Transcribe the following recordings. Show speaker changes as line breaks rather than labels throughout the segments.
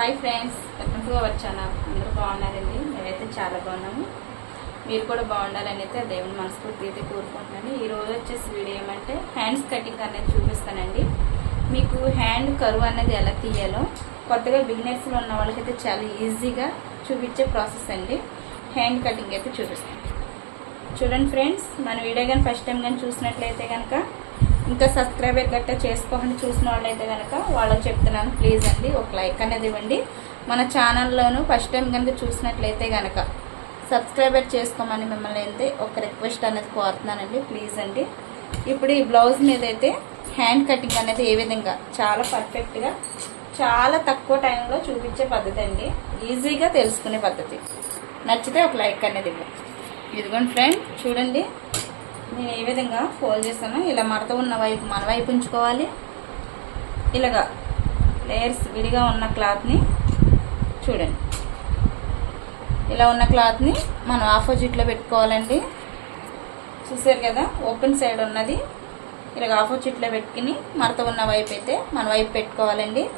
Hi friends welcome to our channel. అందరూ బాగున్నారండి? మేమైతే చాలా బాగున్నాము. మీరు కూడా బాగుండాలని అయితే దేవుని మనస్ఫూర్తి అయితే కోరుకుంటున్నాను. ఈ రోజు వచ్చేసి వీడియో ఏమంటే హ్యాండ్స్ కటింగ్ అనేది చూపిస్తానండి. మీకు హ్యాండ్ కరువు అనేది ఎలా తీయాలో కొత్తగా బిగినర్స్లో ఉన్న వాళ్ళకైతే చాలా ఈజీగా చూపించే ప్రాసెస్ అండి. హ్యాండ్ కటింగ్ అయితే చూపిస్తాను. చూడండి ఫ్రెండ్స్ మన వీడియో కానీ ఫస్ట్ టైం కానీ చూసినట్లయితే కనుక ఇంకా సబ్స్క్రైబర్ గట్టా చేసుకోకుండా చూసిన వాళ్ళైతే కనుక వాళ్ళకి చెప్తున్నాను. ప్లీజ్ అండి ఒక లైక్ అనేది ఇవ్వండి. మన ఛానల్లోనూ ఫస్ట్ టైం కనుక చూసినట్లయితే కనుక సబ్స్క్రైబర్ చేసుకోమని మిమ్మల్ని అయితే ఒక రిక్వెస్ట్ అనేది కోరుతున్నానండి. ప్లీజ్ అండి. ఇప్పుడు ఈ బ్లౌజ్ మీద అయితే హ్యాండ్ కటింగ్ అనేది ఏ విధంగా? చాలా పర్ఫెక్ట్గా చాలా తక్కువ టైంలో చూపించే పద్ధతి అండి. ఈజీగా తెలుసుకునే పద్ధతి. నచ్చితే ఒక లైక్ అనేది ఇవ్వండి. ఇదిగోండి ఫ్రెండ్ చూడండి. నేను ఏ విధంగా ఫోల్డ్ చేస్తానో. ఇలా మడత ఉన్న వైపు మన వైపు ఉంచుకోవాలి. ఇలాగా లేయర్స్ విడిగా ఉన్న క్లాత్ని చూడండి. ఇలా ఉన్న క్లాత్ని మనం ఆపోజిట్లో పెట్టుకోవాలండి. చూసారు కదా ఓపెన్ సైడ్ ఉన్నది. ఇలాగ ఆపోజిట్లో పెట్టుకుని మడత ఉన్న వైపు అయితే మన వైపు పెట్టుకోవాలండి.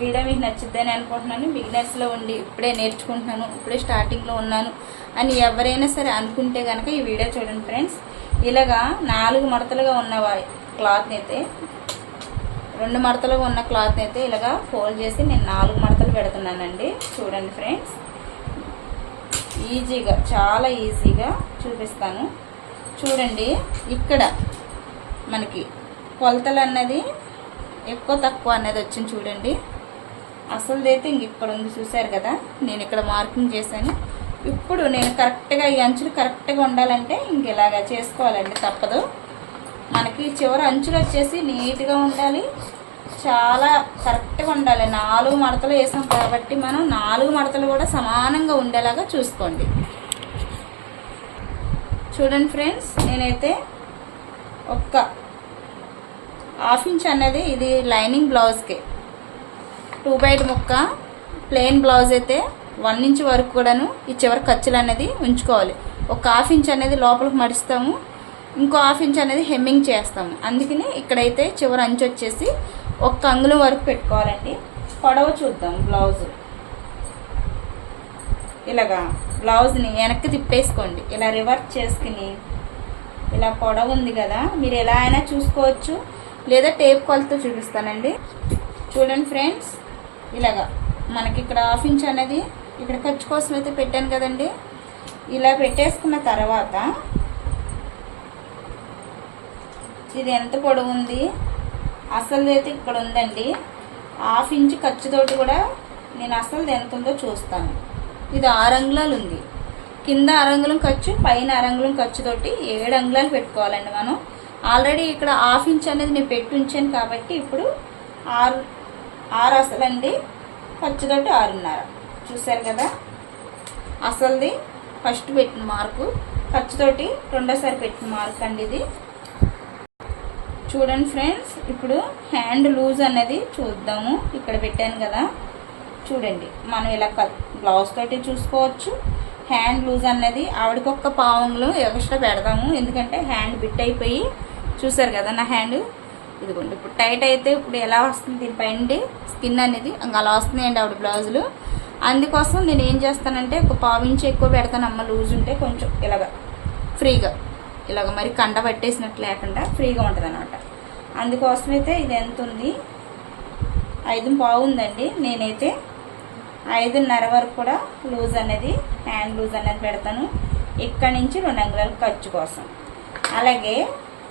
వీడియో మీకు నచ్చుద్దని అనుకుంటున్నాను. బిగినర్స్లో ఉండి ఇప్పుడే నేర్చుకుంటున్నాను ఇప్పుడే స్టార్టింగ్లో ఉన్నాను అని ఎవరైనా సరే అనుకుంటే కనుక ఈ వీడియో చూడండి ఫ్రెండ్స్. ఇలాగా నాలుగు మడతలుగా ఉన్న క్లాత్ని అయితే రెండు మడతలుగా ఉన్న క్లాత్ని అయితే ఇలాగా ఫోల్డ్ చేసి నేను నాలుగు మడతలు పెడుతున్నానండి. చూడండి ఫ్రెండ్స్. ఈజీగా చాలా ఈజీగా చూపిస్తాను. చూడండి ఇక్కడ మనకి కొలతలు అన్నది ఎక్కువ తక్కువ అనేది వచ్చింది చూడండి. అసలుదైతే ఇంక ఇక్కడ ఉంది చూసారు కదా నేను ఇక్కడ మార్కింగ్ చేశాను. ఇప్పుడు నేను కరెక్ట్గా ఈ అంచులు కరెక్ట్గా ఉండాలంటే ఇంక ఇలాగా చేసుకోవాలండి తప్పదు. మనకి చివరి అంచులు వచ్చేసి నీట్గా ఉండాలి. చాలా కరెక్ట్గా ఉండాలి. నాలుగు మడతలు వేసాం కాబట్టి మనం నాలుగు మడతలు కూడా సమానంగా ఉండేలాగా చూసుకోండి. చూడండి ఫ్రెండ్స్ నేనైతే ఒక్క హాఫ్ ఇంచ్ అనేది ఇది లైనింగ్ బ్లౌజ్కి. టూ బైట్ ముక్క ప్లెయిన్ బ్లౌజ్ అయితే వన్ ఇంచ్ వరకు కూడాను ఈ చివరి ఖర్చులు అనేది ఉంచుకోవాలి. ఒక హాఫ్ ఇంచ్ అనేది లోపలికి మడుస్తాము ఇంకో హాఫ్ ఇంచ్ అనేది హెమ్మింగ్ చేస్తాము. అందుకని ఇక్కడైతే చివరి అంచు వచ్చేసి ఒక్క అంగుళం వరకు పెట్టుకోవాలండి. పొడవ చూద్దాం బ్లౌజ్. ఇలాగా బ్లౌజ్ని వెనక్కి తిప్పేసుకోండి. ఇలా రివర్స్ చేసుకుని ఇలా పొడవు ఉంది కదా మీరు ఎలా అయినా చూసుకోవచ్చు. లేదా టేప్ కొలతో చూపిస్తానండి. చూడండి ఫ్రెండ్స్ ఇలాగా మనకి ఇక్కడ హాఫ్ ఇంచ్ అనేది ఇక్కడ ఖర్చు కోసం అయితే పెట్టాను కదండి. ఇలా పెట్టేసుకున్న తర్వాత ఇది ఎంత పొడవు ఉంది? అసలు అయితే ఇక్కడ ఉందండి. హాఫ్ ఇంచ్ ఖర్చుతోటి కూడా నేను అసలు ఎంత ఉందో చూస్తాను. ఇది ఆరు అంగుళాలు ఉంది. కింద అరంగులం ఖర్చు పైన అరంగులం ఖర్చుతోటి ఏడు అంగుళాలు పెట్టుకోవాలండి మనం. ఆల్రెడీ ఇక్కడ హాఫ్ ఇంచ్ అనేది నేను పెట్టి ఉంచాను కాబట్టి ఇప్పుడు ఆరు ఆరు అసలండి. ఖర్చుతోటి ఆరున్నర. చూసారు కదా? అసలుది ఫస్ట్ పెట్టిన మార్కు. ఖర్చుతోటి రెండోసారి పెట్టిన మార్క్ అండి ఇది. చూడండి ఫ్రెండ్స్ ఇప్పుడు హ్యాండ్ లూజ్ అనేది చూద్దాము. ఇక్కడ పెట్టాను కదా. చూడండి మనం ఇలా బ్లౌజ్ తోటి చూసుకోవచ్చు. హ్యాండ్ లూజ్ అన్నది ఆవిడకి ఒక్క పావంలో ఎక్స్ట్రా పెడదాము. ఎందుకంటే హ్యాండ్ బిట్ అయిపోయి చూసారు కదా నా హ్యాండ్? ఇదిగోండి ఇప్పుడు టైట్ అయితే ఇప్పుడు ఎలా వస్తుంది దీనిపైన స్కిన్ అనేది ఇంకా అలా వస్తున్నాయండి ఆవిడ బ్లౌజులు. అందుకోసం నేను ఏం చేస్తానంటే ఒక పావు ఇంచు ఎక్కువ పెడతాను అమ్మ లూజ్ ఉంటే కొంచెం ఇలాగ ఫ్రీగా. ఇలాగ మరి కండ పట్టేసినట్టు లేకుండా ఫ్రీగా ఉంటుంది అనమాట అందుకోసం అయితే ఇది ఎంత ఉంది? ఐదు బాగుందండి నేనైతే ఐదున్నర వరకు కూడా లూజ్ అనేది హ్యాండ్ లూజ్ అనేది పెడతాను. ఇక్కడ నుంచి రెండు అంగుళాల ఖర్చు కోసం. అలాగే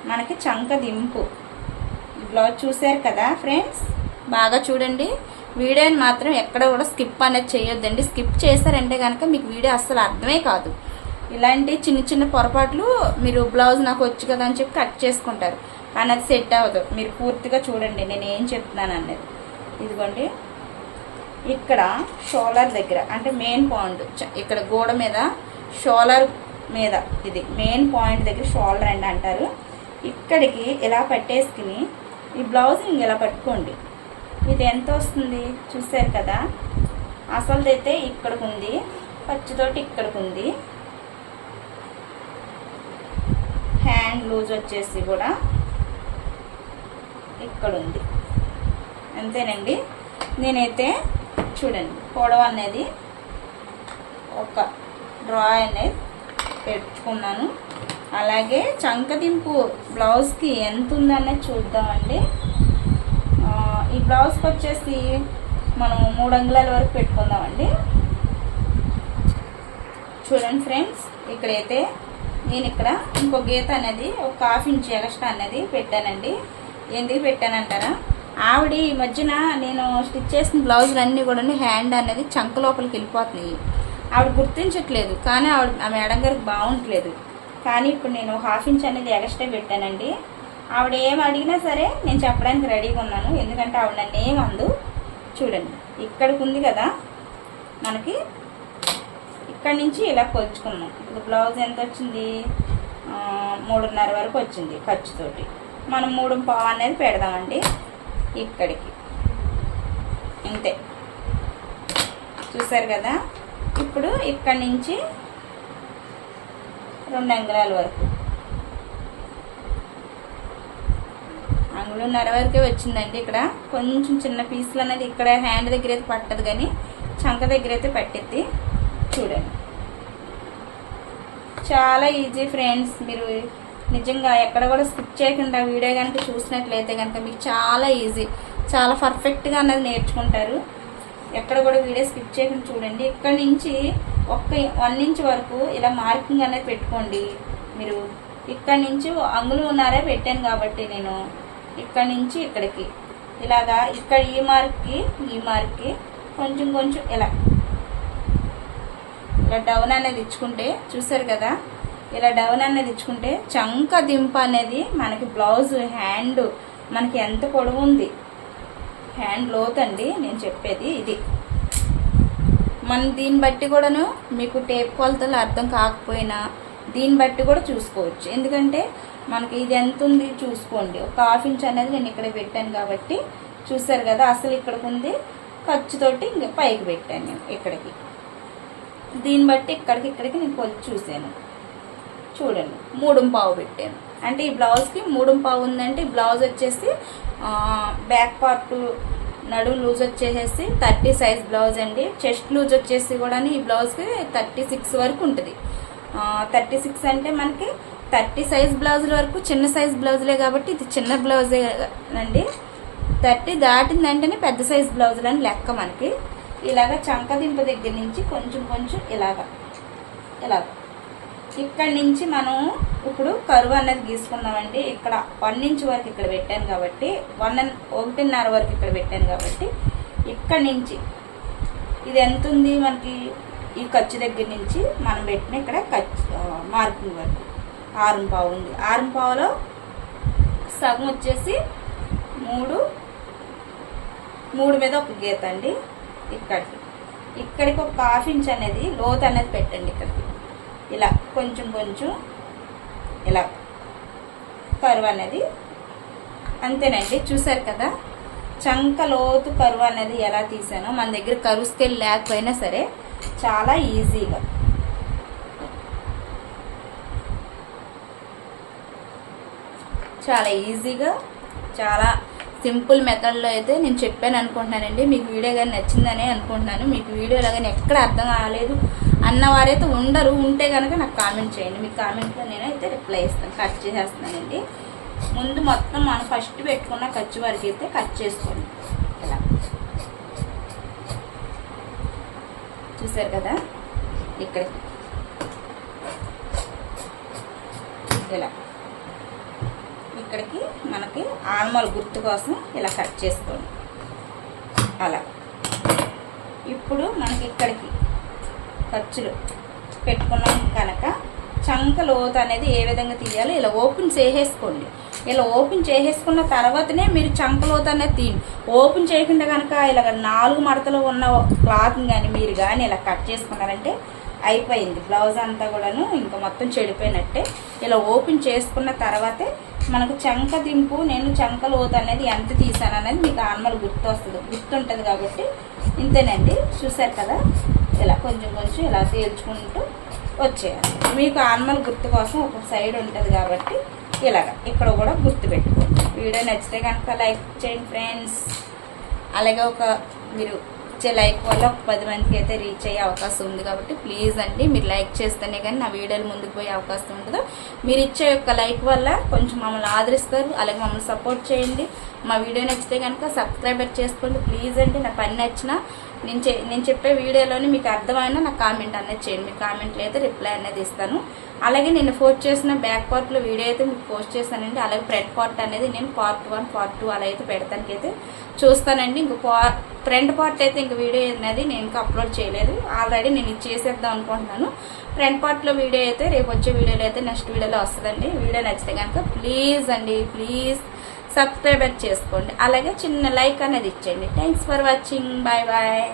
మనకి చంక దింపు. బ్లౌజ్ చూసారు కదా ఫ్రెండ్స్? బాగా చూడండి. వీడియోని మాత్రం ఎక్కడ కూడా స్కిప్ అనేది చేయొద్దండి. స్కిప్ చేశారంటే కనుక మీకు వీడియో అస్సలు అర్థమే కాదు. ఇలాంటి చిన్న చిన్న పొరపాట్లు మీరు బ్లౌజ్ నాకు వచ్చు కదా అని చెప్పి కట్ చేసుకుంటారు. కానీ అది సెట్ అవ్వదు. మీరు పూర్తిగా చూడండి. నేను ఏం చెప్తున్నాను అనేది ఇదిగోండి. ఇక్కడ షోలర్ దగ్గర అంటే మెయిన్ పాయింట్ ఇక్కడ గోడ మీద షోలర్ మీద ఇది మెయిన్ పాయింట్ దగ్గర షోల్డర్ అండి అంటారు. ఇక్కడికి ఇలా పట్టేసుకుని ఈ బ్లౌజ్ ఇలా పట్టుకోండి. ఇది ఎంత వస్తుంది? చూసారు కదా? అసలుదైతే ఇక్కడికి ఉంది పచ్చితోటి ఇక్కడికి ఉంది హ్యాండ్ లూజ్ వచ్చేసి కూడా ఇక్కడ ఉంది అంతేనండి? నేనైతే చూడండి పొడవు అనేది ఒక డ్రా అనేది పెట్టుకున్నాను. అలాగే చంకదింపు బ్లౌజ్కి ఎంత ఉందనేది చూద్దామండి ఈ బ్లౌజ్కి వచ్చేసి మనం మూడు అంగుళాల వరకు పెట్టుకుందామండి. చూడండి ఫ్రెండ్స్ ఇక్కడైతే నేను ఇక్కడ ఇంకో గీత అనేది ఒక హాఫ్ ఇంచ్ ఎక్స్ట్రా అనేది పెట్టానండి. ఎందుకు పెట్టానంటారా? ఆవిడ ఈ మధ్యన నేను స్టిచ్ చేసిన బ్లౌజులు అన్నీ కూడా హ్యాండ్ అనేది చంక లోపలికి వెళ్ళిపోతున్నాయి. ఆవిడ గుర్తించట్లేదు కానీ ఆవిడ ఆ మేడం గారికి బాగుంటలేదు. కానీ ఇప్పుడు నేను హాఫ్ ఇంచ్ అనేది ఎక్స్ట్రా పెట్టానండి. ఆవిడ ఏం అడిగినా సరే నేను చెప్పడానికి రెడీగా ఉన్నాను. ఎందుకంటే ఆవిడ నన్ను ఏమందు చూడండి ఇక్కడికి ఉంది కదా. మనకి ఇక్కడ నుంచి ఇలా కొలుచుకున్నాం ఇప్పుడు బ్లౌజ్ ఎంత వచ్చింది? మూడున్నర వరకు వచ్చింది ఖర్చుతోటి. మనం మూడు పావు అనేది పెడదామండి. ఇక్కడికి. అంతే చూసారు కదా? ఇప్పుడు ఇక్కడ నుంచి రెండు అంగుళాల వరకు. అంగుళన్నర వరకే వచ్చిందండి ఇక్కడ. కొంచెం చిన్న పీసులు అనేది ఇక్కడ హ్యాండ్ దగ్గర అయితే పట్టదు కానీ చంక దగ్గర అయితే పట్టిద్ది. చూడండి. చాలా ఈజీ ఫ్రెండ్స్ మీరు నిజంగా ఎక్కడ కూడా స్కిప్ చేయకుండా వీడియో కనుక చూసినట్లయితే కనుక మీకు చాలా ఈజీ చాలా పర్ఫెక్ట్గా అన్నది నేర్చుకుంటారు. ఎక్కడ కూడా వీడియో స్కిప్ చేయకుండా చూడండి. ఇక్కడ నుంచి ఒక్క వన్ ఇంచ్ వరకు ఇలా మార్కింగ్ అనేది పెట్టుకోండి. మీరు ఇక్కడ నుంచి అంగులు ఉన్నారే పెట్టాను కాబట్టి నేను ఇక్కడ నుంచి ఇక్కడికి. ఇలాగా ఇక్కడ ఈ మార్క్కి ఈ మార్క్కి కొంచెం కొంచెం ఇలా. ఇలా డౌన్ అనేది ఇచ్చుకుంటే చూసారు కదా? ఇలా డౌన్ అనేది ఇచ్చుకుంటే చంక దింప అనేది మనకి బ్లౌజ్ హ్యాండ్ మనకి ఎంత పొడవు ఉంది? హ్యాండ్ లోత్ అండి నేను చెప్పేది ఇది. మనం దీన్ని బట్టి కూడాను మీకు టేప్ కొలతలు అర్థం కాకపోయినా దీన్ని బట్టి కూడా చూసుకోవచ్చు. ఎందుకంటే మనకి ఇది ఎంత ఉంది చూసుకోండి. ఒక హాఫ్ ఇంచ్ అనేది నేను ఇక్కడ పెట్టాను కాబట్టి చూసారు కదా అసలు ఇక్కడికి ఉంది. ఖర్చుతోటి ఇంకా పైకి పెట్టాను నేను ఇక్కడికి. దీన్ని బట్టి ఇక్కడికి ఇక్కడికి నేను కొలిచి చూశాను చూడండి మూడు పావు పెట్టాను. అంటే ఈ బ్లౌజ్కి మూడు పావు ఉందంటే బ్లౌజ్ వచ్చేసి బ్యాక్ పార్ట్ నడుము లూజ్ వచ్చేసేసి థర్టీ సైజ్ బ్లౌజ్ అండి. చెస్ట్ లూజ్ వచ్చేసి కూడా ఈ బ్లౌజ్కి థర్టీ సిక్స్ వరకు ఉంటుంది. థర్టీ సిక్స్ అంటే మనకి థర్టీ సైజ్ బ్లౌజుల వరకు చిన్న సైజ్ బ్లౌజులే కాబట్టి ఇది చిన్న బ్లౌజే అండి థర్టీ దాటిందంటేనే పెద్ద సైజ్ బ్లౌజులు అని లెక్క మనకి. ఇలాగ చంకదింప దగ్గర నుంచి కొంచెం కొంచెం ఇలాగ. ఇలాగ. ఇక్కడ నుంచి మనం ఇప్పుడు కరువు అనేది గీసుకున్నామండి. ఇక్కడ వన్ ఇంచ్ వరకు ఇక్కడ పెట్టాను కాబట్టి వన్ అండ్ ఒకటిన్నర వరకు ఇక్కడ పెట్టాను కాబట్టి ఇక్కడ నుంచి ఇది ఎంత ఉంది మనకి? ఈ ఖర్చు దగ్గర నుంచి మనం పెట్టిన ఇక్కడ ఖర్చు మార్కింగ్ వరకు. ఆరుం పావు ఉంది. ఆరుం పావులో సగం వచ్చేసి మూడు మూడు మీద ఒక గీత అండి ఇక్కడికి. ఇక్కడికి ఒక హాఫ్ ఇంచ్ అనేది లోత్ అనేది పెట్టండి ఇక్కడికి. ఇలా కొంచెం కొంచెం ఇలా కరువు అనేది అంతేనండి చూసారు కదా? చంక లోతు కరువు అనేది ఎలా తీసానో మన దగ్గర కరువు స్కేల్ లేకపోయినా సరే చాలా ఈజీగా. చాలా ఈజీగా చాలా సింపుల్ మెథడ్లో అయితే నేను చెప్పాను అనుకుంటున్నానండి. మీకు వీడియో కానీ నచ్చిందనే అనుకుంటున్నాను. మీకు వీడియోలో కానీ ఎక్కడ అర్థం కాలేదు. అన్నవారైతే ఉండరు ఉంటే కనుక నాకు కామెంట్ చేయండి. మీ కామెంట్లో నేను అయితే రిప్లై ఇస్తాను కట్ చేసేస్తున్నానండి ముందు మొత్తం మనం ఫస్ట్ పెట్టుకున్న ఖర్చు వరకు అయితే కట్ చేసుకోండి. ఇలా చూసారు కదా? ఇక్కడ. ఇలా ఇక్కడికి మనకి ఆల్మల్ గుర్తు కోసం ఇలా కట్ చేసుకోండి. అలా. ఇప్పుడు మనకి ఇక్కడికి ఖర్చులు పెట్టుకున్నాం కనుక చంక లోతు అనేది ఏ విధంగా తీయాలో ఇలా ఓపెన్ చేసేసుకోండి. ఇలా ఓపెన్ చేసేసుకున్న తర్వాతనే మీరు చంక లోతు అనేది తీయండి. ఓపెన్ చేయకుండా కనుక ఇలా నాలుగు మడతలు ఉన్న క్లాత్ని కానీ మీరు కానీ ఇలా కట్ చేసుకున్నారంటే అయిపోయింది. బ్లౌజ్ అంతా కూడాను ఇంకా మొత్తం చెడిపోయినట్టే. ఇలా ఓపెన్ చేసుకున్న తర్వాతే మనకు చంక దింపు నేను చంక లోతు అనేది ఎంత తీసాను అనేది మీకు ఆన్మల్ గుర్తు వస్తుంది గుర్తుంటుంది కాబట్టి ఇంతేనండి. చూసారు కదా? ఇలా కొంచెం కొంచెం ఇలా తేల్చుకుంటూ వచ్చేయాలి. మీకు ఆన్మల్ గుర్తు కోసం ఒక సైడ్ ఉంటుంది కాబట్టి ఇలాగ. ఇక్కడ కూడా గుర్తు పెట్టుకోండి. వీడియో నచ్చితే కనుక లైక్ చేయండి ఫ్రెండ్స్. అలాగే ఒక మీరు ఇచ్చే లైక్ వల్ల ఒక పది మందికి అయితే రీచ్ అయ్యే అవకాశం ఉంది కాబట్టి ప్లీజ్ అండి మీరు లైక్ చేస్తేనే కానీ నా వీడియోలు ముందుకు పోయే అవకాశం ఉంటుంది. మీరు ఇచ్చే యొక్క లైక్ వల్ల కొంచెం మమ్మల్ని ఆదరిస్తారు. అలాగే మమ్మల్ని సపోర్ట్ చేయండి. మా వీడియో నచ్చితే కనుక సబ్స్క్రైబర్ చేసుకోండి. ప్లీజ్ అండి. నా పని నచ్చినా నేను నేను చెప్పే వీడియోలోని మీకు అర్థమైనా నాకు కామెంట్ అనేది చేయండి. మీ కామెంట్లు అయితే రిప్లై అనేది ఇస్తాను. అలాగే నేను పోస్ట్ చేసిన బ్యాక్ పార్ట్లో వీడియో అయితే మీకు పోస్ట్ చేశానండి. అలాగే ఫ్రంట్ పార్ట్ అనేది నేను పార్ట్ వన్ పార్ట్ టూ అలా అయితే పెడతానికైతే చూస్తానండి. ఇంక ఫ్రంట్ పార్ట్ అయితే ఇంక వీడియో అనేది నేను ఇంకా అప్లోడ్ చేయలేదు. ఆల్రెడీ నేను ఇది చేసేద్దాం అనుకుంటున్నాను. ఫ్రంట్ పార్ట్లో వీడియో అయితే రేపు వచ్చే వీడియోలో అయితే నెక్స్ట్ వీడియోలో వస్తుందండి. వీడియో నచ్చితే కనుక ప్లీజ్ అండి ప్లీజ్ సబ్స్క్రైబర్ చేసుకోండి. అలాగే చిన్న లైక్ అనేది ఇచ్చేయండి. Thanks for watching bye bye